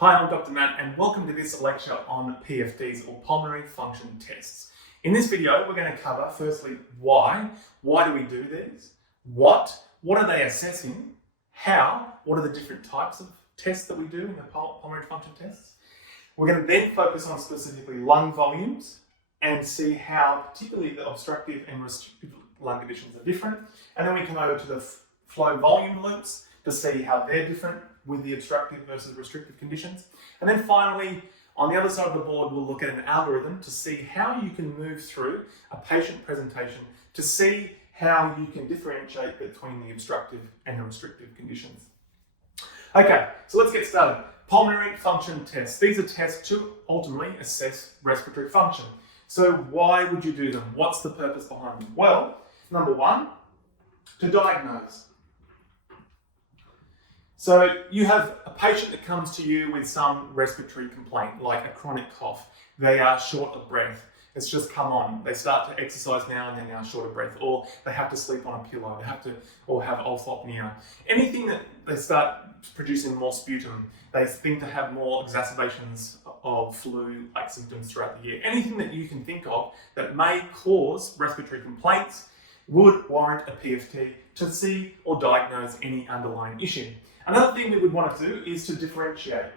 Hi, I'm Dr. Matt and welcome to this lecture on PFTs or pulmonary function tests. In this video, we're going to cover firstly why do we do these, what are they assessing, how, what are the different types of tests that we do in the pulmonary function tests. We're going to then focus on specifically lung volumes and see how particularly the obstructive and restrictive lung conditions are different. And then we come over to the flow volume loops to see how they're different with the obstructive versus restrictive conditions. And then finally, on the other side of the board, we'll look at an algorithm to see how you can move through a patient presentation to see how you can differentiate between the obstructive and the restrictive conditions. Okay, so let's get started. Pulmonary function tests. These are tests to ultimately assess respiratory function. So why would you do them? What's the purpose behind them? Well, number one, to diagnose. So you have a patient that comes to you with some respiratory complaint, like a chronic cough. They are short of breath. It's just come on. They start to exercise now and they're now short of breath, or they have to sleep on a pillow. They have to, or have orthopnea. Anything that they start producing more sputum, they think to have more exacerbations of flu-like symptoms throughout the year. Anything that you can think of that may cause respiratory complaints would warrant a PFT to see or diagnose any underlying issue. Another thing we would want to do is to differentiate.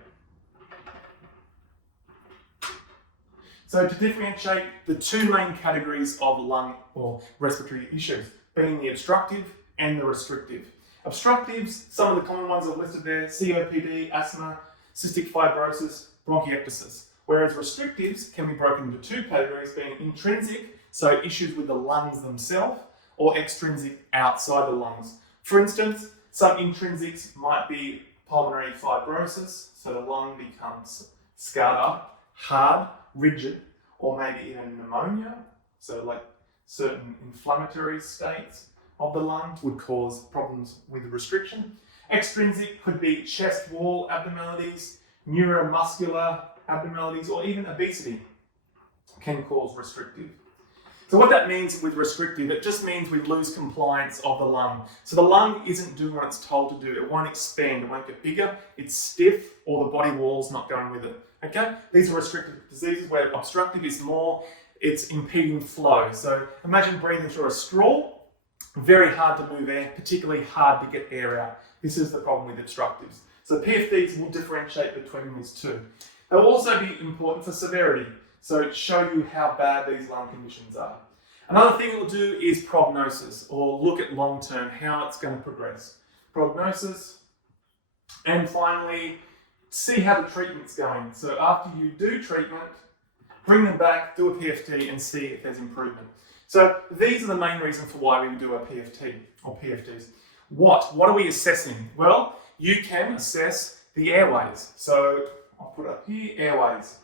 So to differentiate the two main categories of lung or respiratory issues, being the obstructive and the restrictive. Obstructives, some of the common ones are listed there: COPD, asthma, cystic fibrosis, bronchiectasis. Whereas restrictives can be broken into two categories, being intrinsic, so issues with the lungs themselves, or extrinsic, outside the lungs. For instance, some intrinsics might be pulmonary fibrosis, so the lung becomes scarred up, hard, rigid, or maybe even pneumonia, so like certain inflammatory states of the lung would cause problems with restriction. Extrinsic could be chest wall abnormalities, neuromuscular abnormalities, or even obesity can cause restrictive. So what that means with restrictive, it just means we lose compliance of the lung. So the lung isn't doing what it's told to do. It won't expand, it won't get bigger, it's stiff, or the body wall's not going with it. Okay? These are restrictive diseases where obstructive is more, it's impeding flow. So imagine breathing through a straw, very hard to move air, particularly hard to get air out. This is the problem with obstructives. So PFTs will differentiate between these two. They'll also be important for severity. So show you how bad these lung conditions are. Another thing we'll do is prognosis, or look at long-term, how it's going to progress. Prognosis, and finally, see how the treatment's going. So after you do treatment, bring them back, do a PFT, and see if there's improvement. So these are the main reasons for why we would do a PFT, or PFTs. What are we assessing? Well, you can assess the airways. So I'll put up here, airways.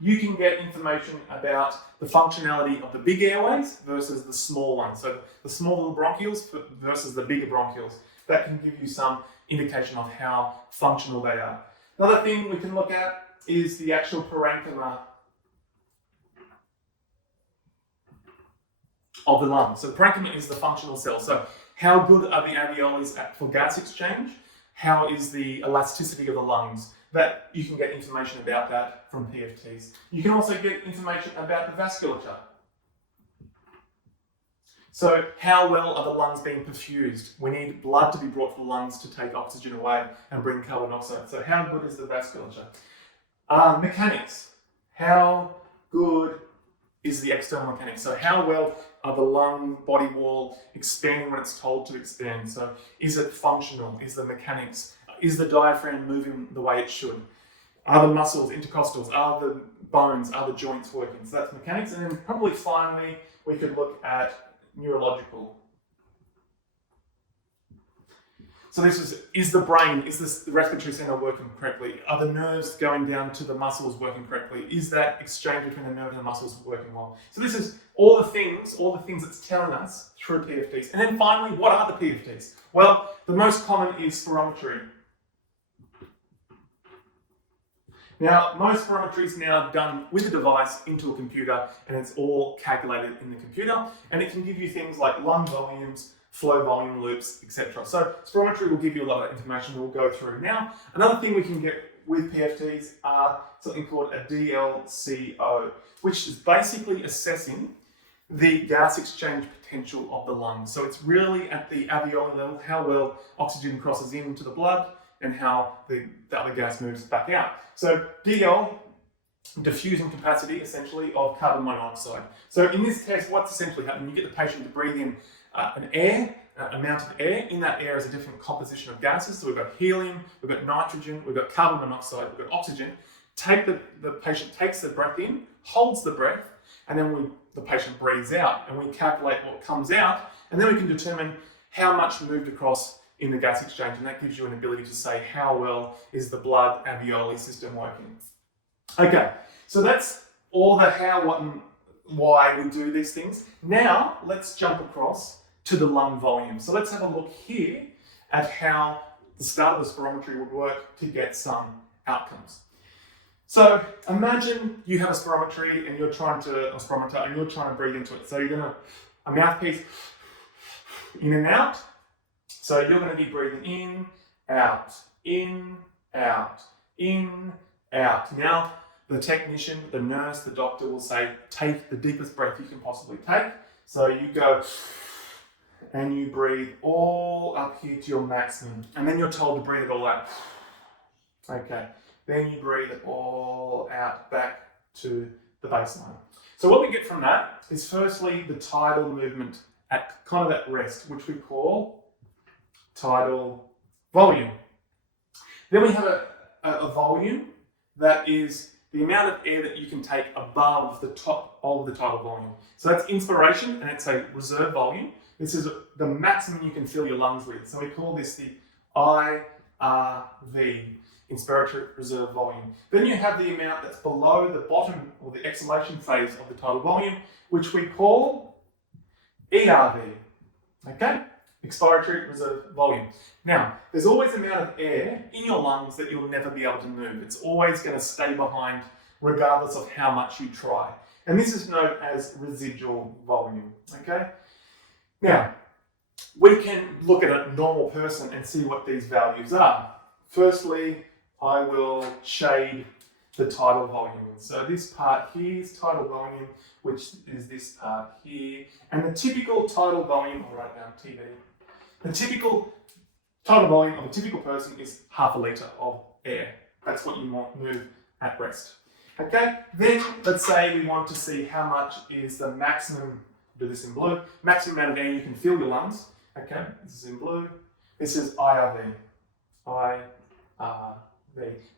You can get information about the functionality of the big airways versus the small ones. So the small little bronchioles versus the bigger bronchioles. That can give you some indication of how functional they are. Another thing we can look at is the actual parenchyma of the lung. So the parenchyma is the functional cell. So how good are the alveoli for gas exchange? How is the elasticity of the lungs? That you can get information about that from PFTs. You can also get information about the vasculature. So how well are the lungs being perfused? We need blood to be brought to the lungs to take oxygen away and bring carbon dioxide. So how good is the vasculature? Mechanics. How good is the external mechanics? So how well are the lung body wall expanding when it's told to expand? So is it functional? Is the mechanics? Is the diaphragm moving the way it should? Are the muscles, intercostals, are the bones, are the joints working? So that's mechanics. And then probably finally, we could look at neurological. So this is the brain, is the respiratory center working correctly? Are the nerves going down to the muscles working correctly? Is that exchange between the nerve and the muscles working well? So this is all the things it's telling us through PFTs. And then finally, what are the PFTs? Well, the most common is spirometry. Now, most spirometry is now done with a device into a computer, and it's all calculated in the computer, and it can give you things like lung volumes, flow volume loops, etc. So spirometry will give you a lot of information we'll go through now. Another thing we can get with PFTs are something called a DLCO, which is basically assessing the gas exchange potential of the lungs. So it's really at the alveoli level, how well oxygen crosses into the blood and how the other gas moves back out. So DL, diffusing capacity essentially of carbon monoxide. So in this test, what's essentially happening, you get the patient to breathe in an amount of air. In that air is a different composition of gases. So we've got helium, we've got nitrogen, we've got carbon monoxide, we've got oxygen. The patient takes the breath in, holds the breath, and then the patient breathes out, and we calculate what comes out, and then we can determine how much moved across in the gas exchange, and that gives you an ability to say how well is the blood alveoli system working. Okay, so that's all the how, what, and why we do these things. Now, let's jump across to the lung volume. So let's have a look here at how the start of the spirometry would work to get some outcomes. So imagine you have a spirometer and you're trying to breathe into it. So you're going to, a mouthpiece in and out. So you're going to be breathing in, out, in, out, in, out. Now, the technician, the nurse, the doctor will say, take the deepest breath you can possibly take. So you go and you breathe all up here to your maximum. And then you're told to breathe it all out. Okay. Then you breathe it all out back to the baseline. So what we get from that is firstly the tidal movement at kind of at rest, which we call tidal volume. Then we have a volume that is the amount of air that you can take above the top of the tidal volume. So that's inspiration, and it's a reserve volume. This is the maximum you can fill your lungs with. So we call this the IRV, inspiratory reserve volume. Then you have the amount that's below the bottom or the exhalation phase of the tidal volume, which we call ERV, okay? Expiratory reserve volume. Now, there's always an amount of air in your lungs that you'll never be able to move. It's always going to stay behind regardless of how much you try. And this is known as residual volume, okay? Now, we can look at a normal person and see what these values are. Firstly, I will shade the tidal volume. So this part here is tidal volume, which is this part here. And the typical tidal volume, I'll write down TB, the typical tidal volume of a typical person is 1/2 litre of air. That's what you want to move at rest. Okay, then let's say we want to see how much is the maximum, do this in blue, maximum amount of air you can fill your lungs. Okay, this is in blue. This is IRV.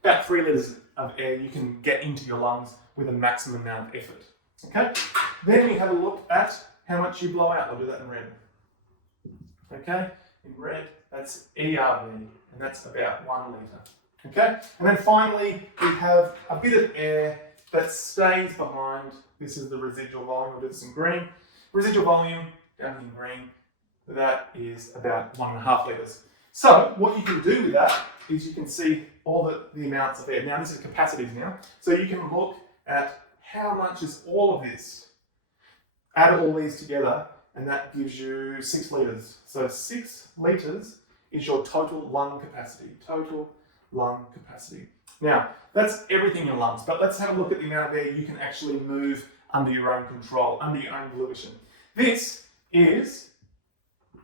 About 3 litres of air you can get into your lungs with a maximum amount of effort. Okay, then we have a look at how much you blow out. I'll do that in red. Okay, in red, that's ERV, and that's about 1 litre. Okay, and then finally, we have a bit of air that stays behind. This is the residual volume. We'll do this in green. Residual volume, down in green, that is about 1.5 litres. So what you can do with that is you can see all the amounts of air. Now this is capacities now. So you can look at how much is all of this. Add all these together and that gives you 6 litres. So 6 litres is your total lung capacity. Total lung capacity. Now that's everything in your lungs, but let's have a look at the amount of air you can actually move under your own control, under your own volition. This is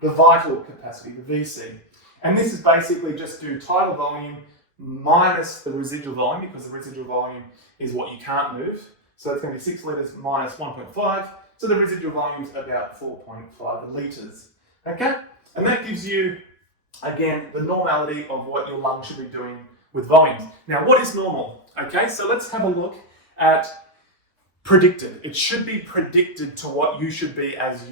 the vital capacity, the VC. And this is basically just do tidal volume minus the residual volume, because the residual volume is what you can't move. So it's going to be 6 litres minus 1.5. So the residual volume is about 4.5 litres. Okay? And that gives you, again, the normality of what your lungs should be doing with volumes. Now, what is normal? Okay, so let's have a look at predicted. It should be predicted to what you should be as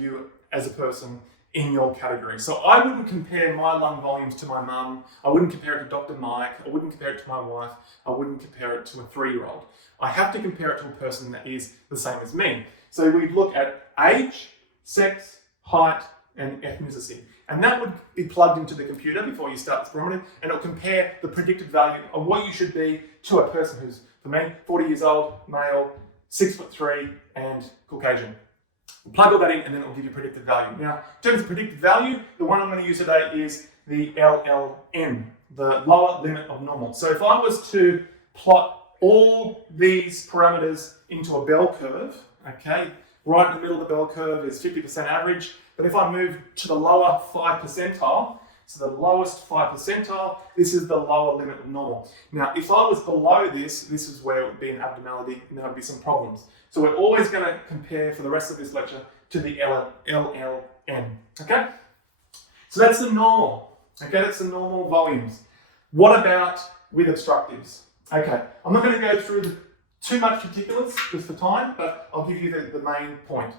a person in your category. So I wouldn't compare my lung volumes to my mum. I wouldn't compare it to Dr. Mike. I wouldn't compare it to my wife. I wouldn't compare it to a 3-year-old. I have to compare it to a person that is the same as me. So we'd look at age, sex, height, and ethnicity. And that would be plugged into the computer before you start the spirometer, and it'll compare the predicted value of what you should be to a person who's, for me, 40 years old, male, 6'3", and Caucasian. Plug all that in and then it'll give you predicted value. Now, in terms of predicted value, the one I'm going to use today is the LLN. the lower limit of normal. So if I was to plot all these parameters into a bell curve, okay, right in the middle of the bell curve is 50% average, but if I move to the lower 5 percentile, so the lowest 5 percentile, this is the lower limit of normal. Now, if I was below this, this is where it would be an abnormality and there would be some problems. So we're always going to compare for the rest of this lecture to the LLN, okay? So that's the normal, okay? That's the normal volumes. What about with obstructives? Okay, I'm not going to go through too much particulars just for time, but I'll give you the main point.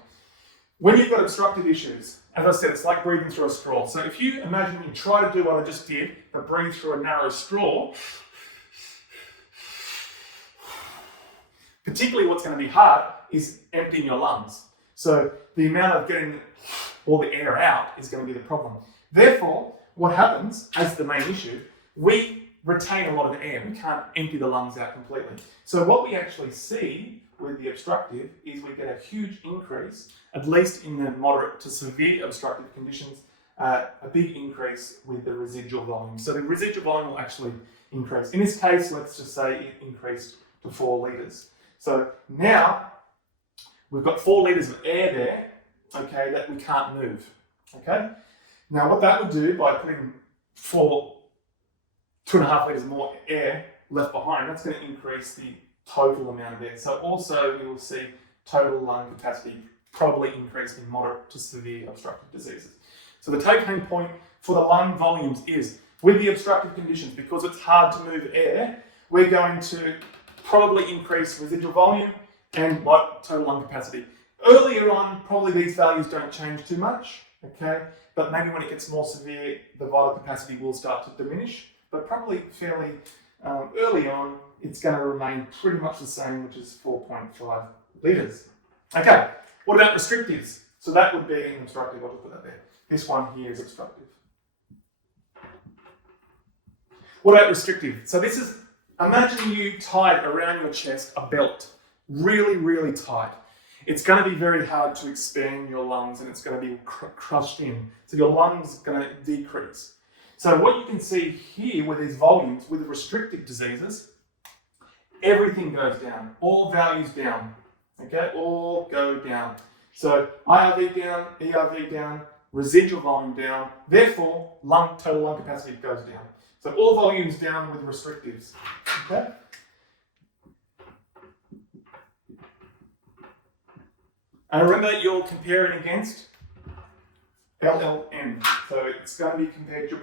When you've got obstructive issues, as I said, it's like breathing through a straw. So if you imagine you try to do what I just did, but breathe through a narrow straw, particularly what's going to be hard is emptying your lungs. So the amount of getting all the air out is going to be the problem. Therefore, what happens as the main issue, we retain a lot of air. We can't empty the lungs out completely. So what we actually see with the obstructive is we get a huge increase, at least in the moderate to severe obstructive conditions, a big increase with the residual volume. So the residual volume will actually increase. In this case, let's just say it increased to 4 litres. So now we've got 4 litres of air there, okay, that we can't move, okay? Now what that would do by putting 2.5 litres more air left behind, that's going to increase the total amount of air. So also we will see total lung capacity probably increase in moderate to severe obstructive diseases. So the take-home point for the lung volumes is, with the obstructive conditions, because it's hard to move air, we're going to probably increase residual volume and total lung capacity. Earlier on, probably these values don't change too much, okay? But maybe when it gets more severe, the vital capacity will start to diminish. But probably fairly early on, it's going to remain pretty much the same, which is 4.5 litres. Okay, what about restrictives? So that would be an obstructive, I'll just put that there. This one here is obstructive. What about restrictive? So this is, imagine you tied around your chest a belt, really, really tight. It's going to be very hard to expand your lungs and it's going to be crushed in. So your lungs are going to decrease. So what you can see here with these volumes, with the restrictive diseases, everything goes down, all values down, okay, all go down. So IRV down, ERV down, residual volume down, therefore total lung capacity goes down. So all volumes down with restrictives, okay? And remember, you're comparing against LLN. So it's going to be compared to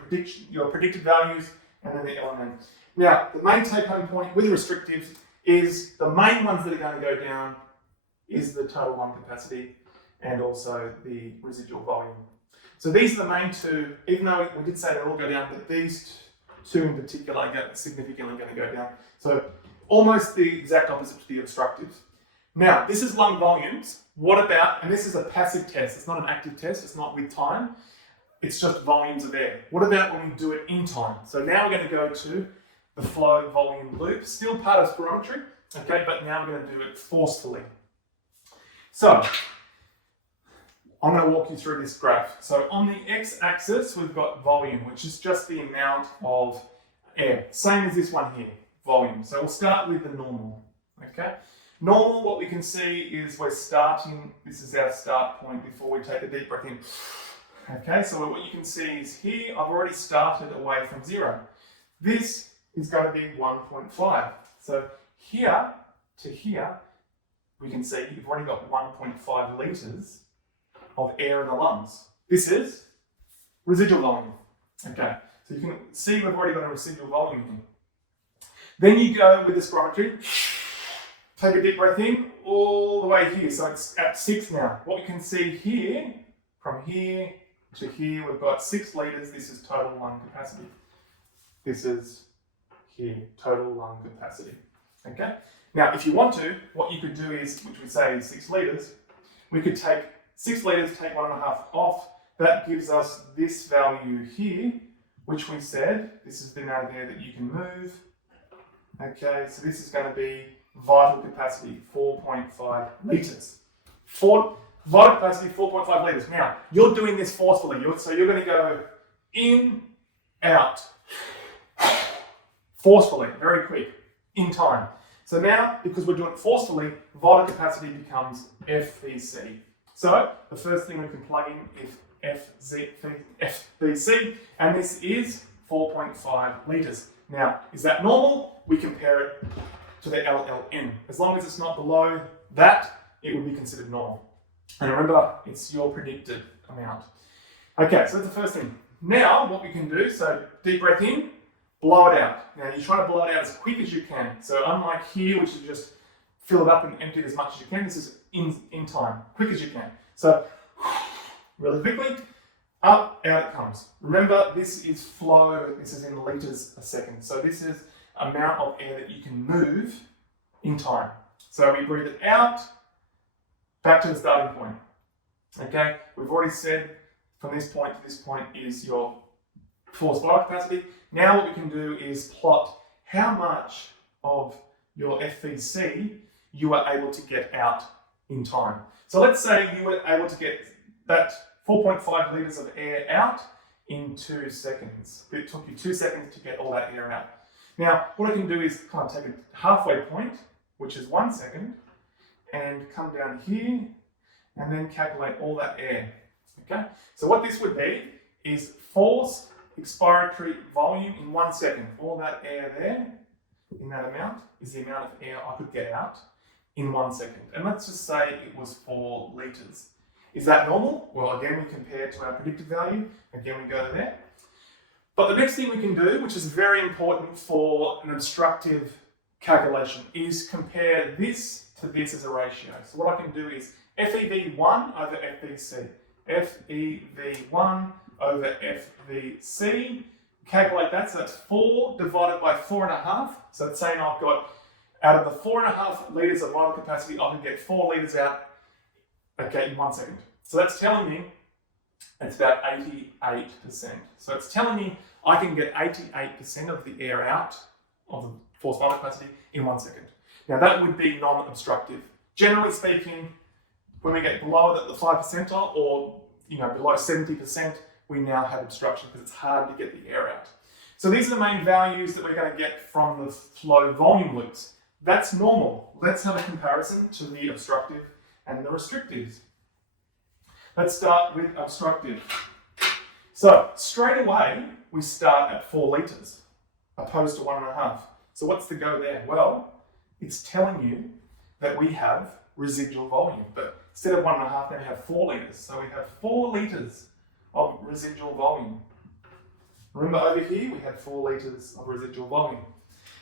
your predicted values and then the LLN. Now, the main take-home point with restrictives is the main ones that are going to go down is the total lung capacity and also the residual volume. So these are the main two, even though we did say they all go down, but these two in particular are significantly going to go down. So almost the exact opposite to the obstructives. Now, this is lung volumes. What about, and this is a passive test, it's not an active test, it's not with time, it's just volumes of air. What about when we do it in time? So now we're going to go to the flow volume loop, still part of spirometry, okay, but now we're going to do it forcefully. So, I'm going to walk you through this graph. So on the x-axis, we've got volume, which is just the amount of air. Same as this one here, volume. So we'll start with the normal, okay? Normal, what we can see is we're starting, this is our start point before we take a deep breath in. Okay, so what you can see is here, I've already started away from 0. This is going to be 1.5. So here to here, we can see you've already got 1.5 litres of air in the lungs. This is residual volume. Okay, so you can see we've already got a residual volume here. Then you go with the spirometry, take a deep breath in, all the way here. So it's at 6 now. What we can see here, from here to here, we've got 6 litres. This is total lung capacity. This is here, total lung capacity. Okay? Now, if you want to, what you could do is, which we say is 6 litres, we could take 6 litres, take 1.5 off. That gives us this value here, which we said, this is the amount of air that you can move. Okay, so this is going to be vital capacity, 4.5 litres. Vital capacity, 4.5 litres. Now, you're doing this forcefully, so you're going to go in, out. forcefully, very quick, in time. So now, because we're doing it forcefully, vital capacity becomes FVC. So the first thing we can plug in is FVC, and this is 4.5 litres. Now, is that normal? We compare it to the LLN. As long as it's not below that, it would be considered normal. And remember, it's your predicted amount. Okay, so that's the first thing. Now, what we can do, so deep breath in, blow it out. Now, you try to blow it out as quick as you can. So unlike here, which is just fill it up and empty it as much as you can, this is in time, quick as you can. So, really quickly, up, out it comes. Remember, this is flow, this is in litres a second. So this is amount of air that you can move in time. So we breathe it out, back to the starting point. Okay, we've already said from this point to this point is your forced vital capacity. Now what we can do is plot how much of your FVC you are able to get out in time. So let's say you were able to get that 4.5 litres of air out in 2 seconds. It took you 2 seconds to get all that air out. Now, what I can do is kind of take a halfway point, which is 1 second, and come down here, and then calculate all that air. Okay? So what this would be is forced expiratory volume in 1 second. All that air there, in that amount, is the amount of air I could get out in 1 second. And let's just say it was 4 litres. Is that normal? Well, again, we compare to our predicted value. Again, we go to there. But the next thing we can do, which is very important for an obstructive calculation, is compare this to this as a ratio. So what I can do is FEV1 over FVC. FEV1 over FVC. Calculate that, so that's 4 divided by 4.5. So it's saying I've got, out of the 4.5 litres of vital capacity, I can get 4 litres out, okay, in 1 second. So that's telling me it's about 88%. So it's telling me I can get 88% of the air out of the forced vital capacity in 1 second. Now that would be non-obstructive. Generally speaking, when we get below the 5 percentile or below 70%, we now have obstruction because it's hard to get the air out. So these are the main values that we're going to get from the flow volume loops. That's normal. Let's have a comparison to the obstructive and the restrictives. Let's start with obstructive. So straight away, we start at 4 litres opposed to 1.5. So what's the go there? Well, it's telling you that we have residual volume, but instead of 1.5, now we have 4 litres. So we have 4 litres of residual volume. Remember over here, we had 4 litres of residual volume.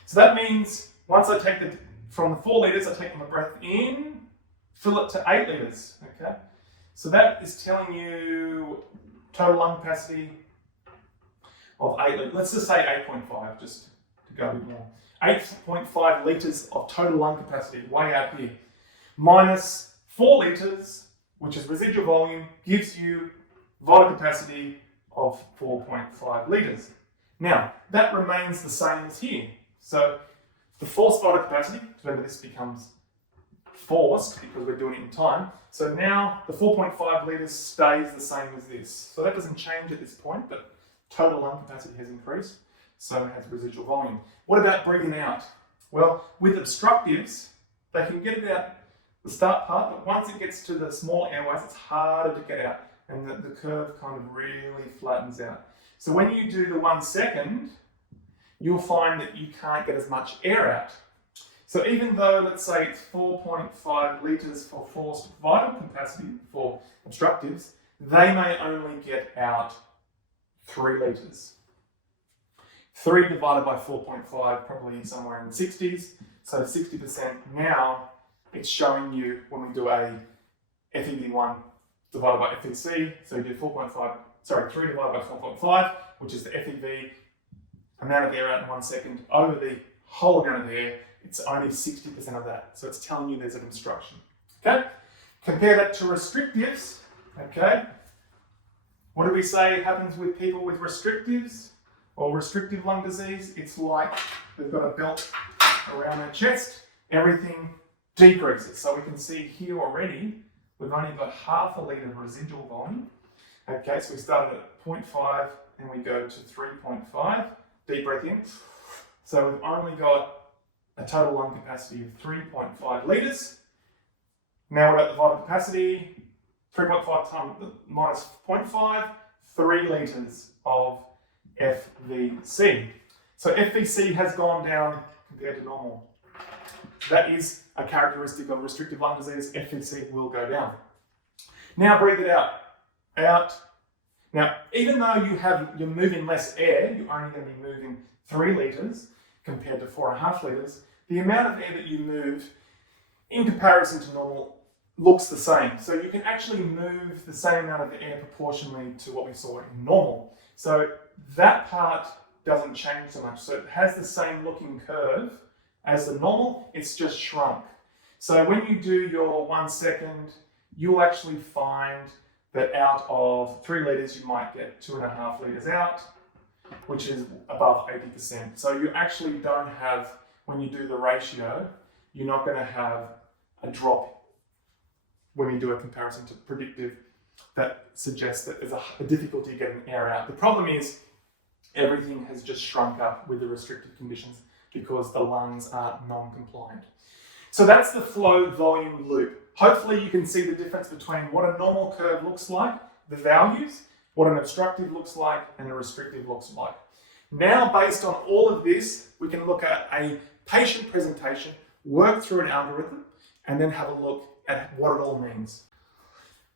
So that means once I take from the 4 litres, I take my breath in, fill it to 8 litres, okay? So that is telling you total lung capacity of 8 litres. Let's just say 8.5, just to go a bit more. 8.5 litres of total lung capacity, way out here, minus 4 litres, which is residual volume, gives you vital capacity of 4.5 litres. Now, that remains the same as here. So the forced vital capacity, remember this becomes forced because we're doing it in time. So now the 4.5 litres stays the same as this. So that doesn't change at this point, but total lung capacity has increased, so it has residual volume. What about breathing out? Well, with obstructives, they can get it out the start part, but once it gets to the small airways, it's harder to get out, and the curve kind of really flattens out. So when you do the 1 second, you'll find that you can't get as much air out. So even though, let's say it's 4.5 litres for forced vital capacity for obstructives, they may only get out 3 litres. 3 divided by 4.5, probably somewhere in the 60s. So 60% now, it's showing you when we do a FEV1 divided by FVC. So you do 3 divided by 4.5, which is the FEV amount of air out in 1 second over the whole amount of air. It's only 60% of that. So it's telling you there's an obstruction. Okay? Compare that to restrictives. Okay? What do we say happens with people with restrictives or restrictive lung disease? It's like they've got a belt around their chest. Everything decreases. So we can see here already, we've only got half a litre of residual volume. Okay, so we started at 0.5 and we go to 3.5. Deep breath in. So we've only got a total lung capacity of 3.5 litres. Now what about the vital capacity? 3.5 times minus 0.5, 3 litres of FVC. So FVC has gone down compared to normal. That is a characteristic of restrictive lung disease. FVC will go down. Now breathe it out. Out. Now, even though you're moving less air, you're only going to be moving 3 litres compared to 4.5 litres. The amount of air that you move in comparison to normal looks the same. So you can actually move the same amount of air proportionally to what we saw in normal. So that part doesn't change so much. So it has the same looking curve as the normal, it's just shrunk. So when you do your 1 second, you'll actually find that out of 3 litres, you might get 2.5 litres out, which is above 80%. So you actually don't have, when you do the ratio, you're not going to have a drop when you do a comparison to predictive that suggests that there's a difficulty getting air out. The problem is everything has just shrunk up with the restrictive conditions because the lungs are non-compliant. So that's the flow volume loop. Hopefully you can see the difference between what a normal curve looks like, the values, what an obstructive looks like, and a restrictive looks like. Now, based on all of this, we can look at a patient presentation, work through an algorithm, and then have a look at what it all means.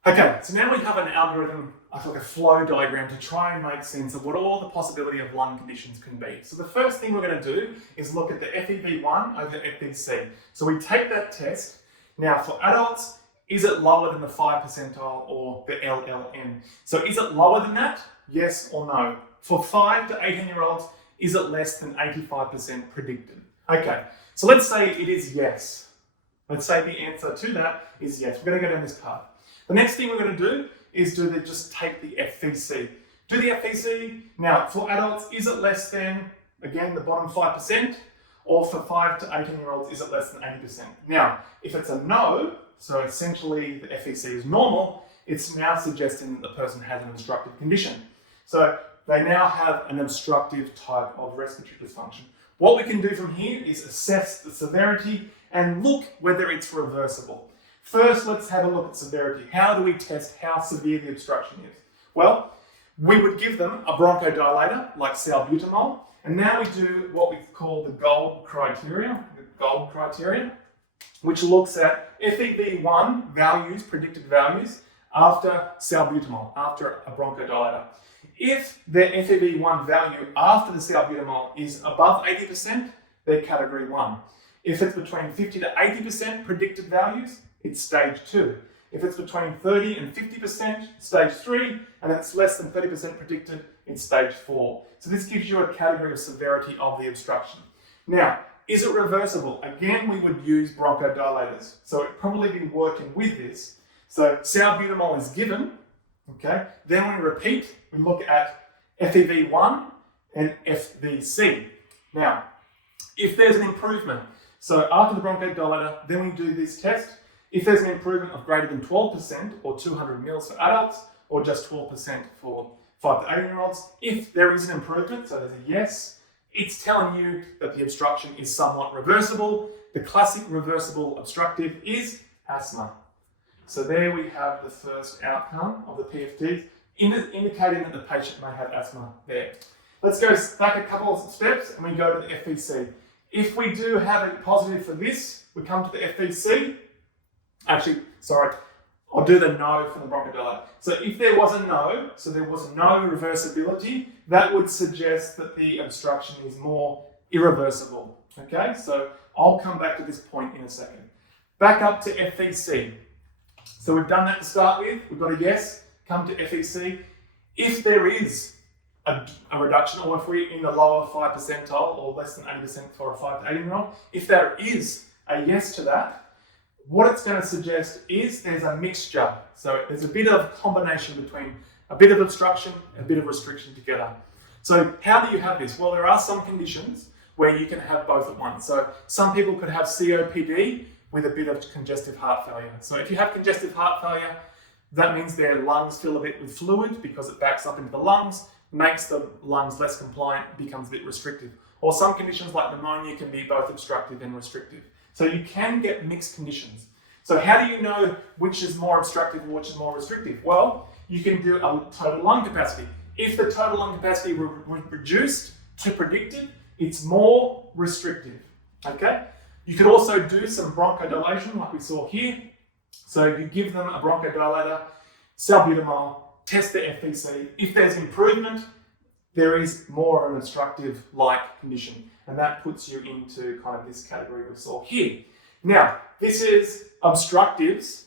Okay, so now we have an algorithm, like a flow diagram, to try and make sense of what all the possibility of lung conditions can be. So the first thing we're going to do is look at the FEV1 over FVC. So we take that test. Now for adults, is it lower than the 5 percentile or the LLM? So is it lower than that? Yes or no? For 5 to 18-year-olds, is it less than 85% predicted? Okay, so let's say it is yes. Let's say the answer to that is yes. We're going to go down this path. The next thing we're going to do is just take the FVC. Do the FVC. Now, for adults, is it less than, again, the bottom 5%? Or for 5 to 18-year-olds, is it less than 80%? Now, if it's a no, so essentially the FVC is normal, it's now suggesting that the person has an obstructive condition. So they now have an obstructive type of respiratory dysfunction. What we can do from here is assess the severity and look whether it's reversible. First, let's have a look at severity. How do we test how severe the obstruction is? Well, we would give them a bronchodilator like salbutamol, and now we do what we call the GOLD criteria, which looks at FEV1 values, predicted values, after salbutamol, after a bronchodilator. If the FEV1 value after the salbutamol is above 80%, they're category 1. If it's between 50 to 80% predicted values, it's stage 2. If it's between 30 and 50%, stage 3, and if it's less than 30% predicted, it's stage 4. So this gives you a category of severity of the obstruction. Now, is it reversible? Again, we would use bronchodilators. So it'd probably be working with this. So salbutamol is given, okay? Then we repeat, we look at FEV1 and FVC. Now, if there's an improvement, so after the bronchodilator, then we do this test. If there's an improvement of greater than 12% or 200 mils for adults, or just 12% for 5 to 18-year-olds, if there is an improvement, so there's a yes, it's telling you that the obstruction is somewhat reversible. The classic reversible obstructive is asthma. So there we have the first outcome of the PFTs, indicating that the patient may have asthma there. Let's go back a couple of steps and we go to the FVC. If we do have a positive for this, we come to the FVC. Actually, sorry, I'll do the no for the bronchodilator. So if there was a no, so there was no reversibility, that would suggest that the obstruction is more irreversible. Okay, so I'll come back to this point in a second. Back up to FVC. So we've done that to start with. We've got a yes, come to FVC. If there is a reduction, or if we're in the lower 5 percentile or less than 80% for a 5 to 18-year-old, if there is a yes to that, what it's going to suggest is there's a mixture. So there's a bit of combination between a bit of obstruction and a bit of restriction together. So how do you have this? Well, there are some conditions where you can have both at once. So some people could have COPD with a bit of congestive heart failure. So if you have congestive heart failure, that means their lungs fill a bit with fluid because it backs up into the lungs, makes the lungs less compliant, becomes a bit restrictive. Or some conditions like pneumonia can be both obstructive and restrictive. So you can get mixed conditions. So how do you know which is more obstructive or which is more restrictive? Well, you can do a total lung capacity. If the total lung capacity were reduced to predicted, it's more restrictive, okay? You could also do some bronchodilation like we saw here. So you give them a bronchodilator, salbutamol, test the FVC. If there's improvement, there is more of an obstructive-like condition, and that puts you into kind of this category we saw here. Now, this is obstructives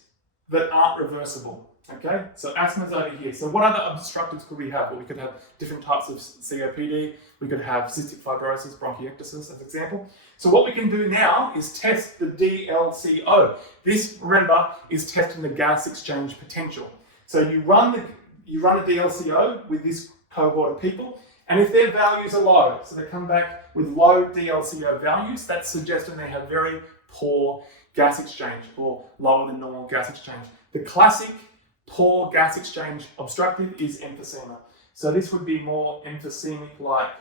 that aren't reversible, okay? So asthma's over here. So what other obstructives could we have? Well, we could have different types of COPD. We could have cystic fibrosis, bronchiectasis as an example. So what we can do now is test the DLCO. This, remember, is testing the gas exchange potential. So you run a DLCO with this cohort of people, and if their values are low, so they come back with low DLCO values, that's suggesting they have very poor gas exchange or lower than normal gas exchange. The classic poor gas exchange obstructive is emphysema. So this would be more emphysemic-like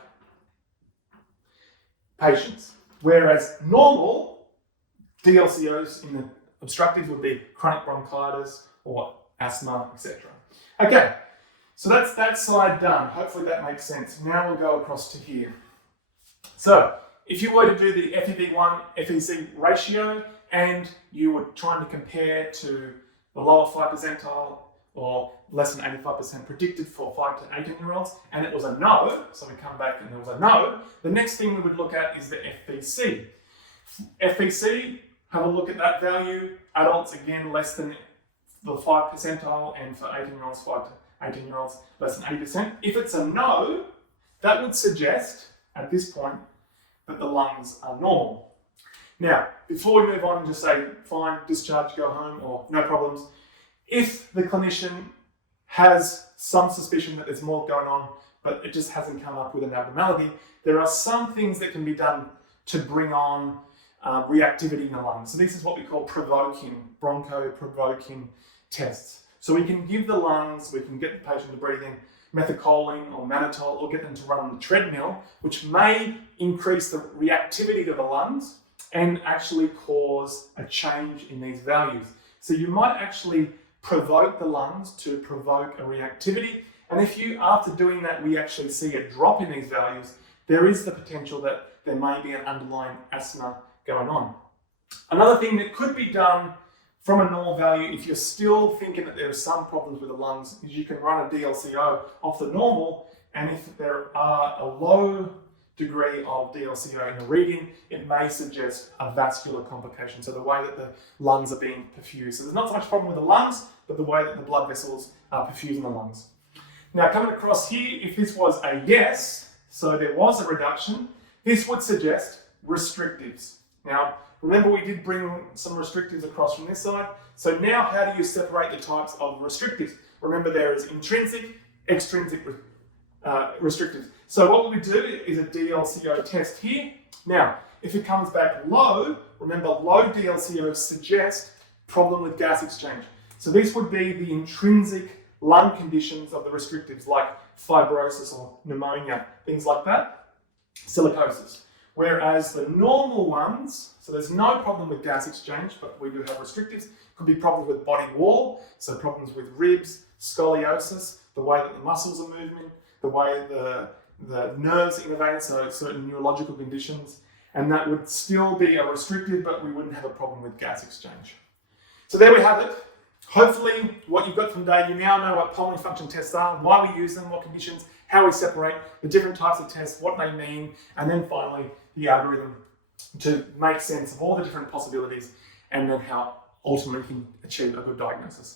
patients. Whereas normal DLCOs in the obstructive would be chronic bronchitis or asthma, etc. Okay, so that's that side done. Hopefully that makes sense. Now we'll go across to here. So if you were to do the FEV1 FEC ratio and you were trying to compare to the lower 5 percentile or less than 85% predicted for 5 to 18-year-olds, and it was a no, so we come back and there was a no, the next thing we would look at is the FVC. FVC, have a look at that value. Adults, again, less than the 5 percentile, and for 18-year-olds, 5 to 18-year-olds, less than 80%. If it's a no, that would suggest, at this point, that the lungs are normal. Now, before we move on and just say, fine, discharge, go home, or no problems, if the clinician has some suspicion that there's more going on, but it just hasn't come up with an abnormality, there are some things that can be done to bring on reactivity in the lungs. So this is what we call broncho-provoking tests. So we can give the lungs, we can get the patient to breathe in methacholine or mannitol, or get them to run on the treadmill, which may increase the reactivity to the lungs and actually cause a change in these values. So you might actually provoke the lungs to provoke a reactivity. And if you, after doing that, we actually see a drop in these values, there is the potential that there may be an underlying asthma going on. Another thing that could be done from a normal value, if you're still thinking that there are some problems with the lungs, is you can run a DLCO off the normal, and if there are a low degree of DLCO in the reading, it may suggest a vascular complication, so the way that the lungs are being perfused. So there's not so much problem with the lungs, but the way that the blood vessels are perfusing the lungs. Now coming across here, if this was a yes, so there was a reduction, this would suggest restrictives. Now, remember we did bring some restrictives across from this side. So now how do you separate the types of restrictives? Remember there is intrinsic, extrinsic restrictives. So what we do is a DLCO test here. Now, if it comes back low, remember low DLCO suggest problem with gas exchange. So this would be the intrinsic lung conditions of the restrictives like fibrosis or pneumonia, things like that, silicosis. Whereas the normal ones, so there's no problem with gas exchange, but we do have restrictives, could be problems with body wall, so problems with ribs, scoliosis, the way that the muscles are moving, the way the nerves innervate, so certain neurological conditions, and that would still be a restrictive, but we wouldn't have a problem with gas exchange. So there we have it. Hopefully what you've got from today, you now know what pulmonary function tests are, why we use them, what conditions, how we separate the different types of tests, what they mean, and then finally the algorithm to make sense of all the different possibilities and then how ultimately we can achieve a good diagnosis.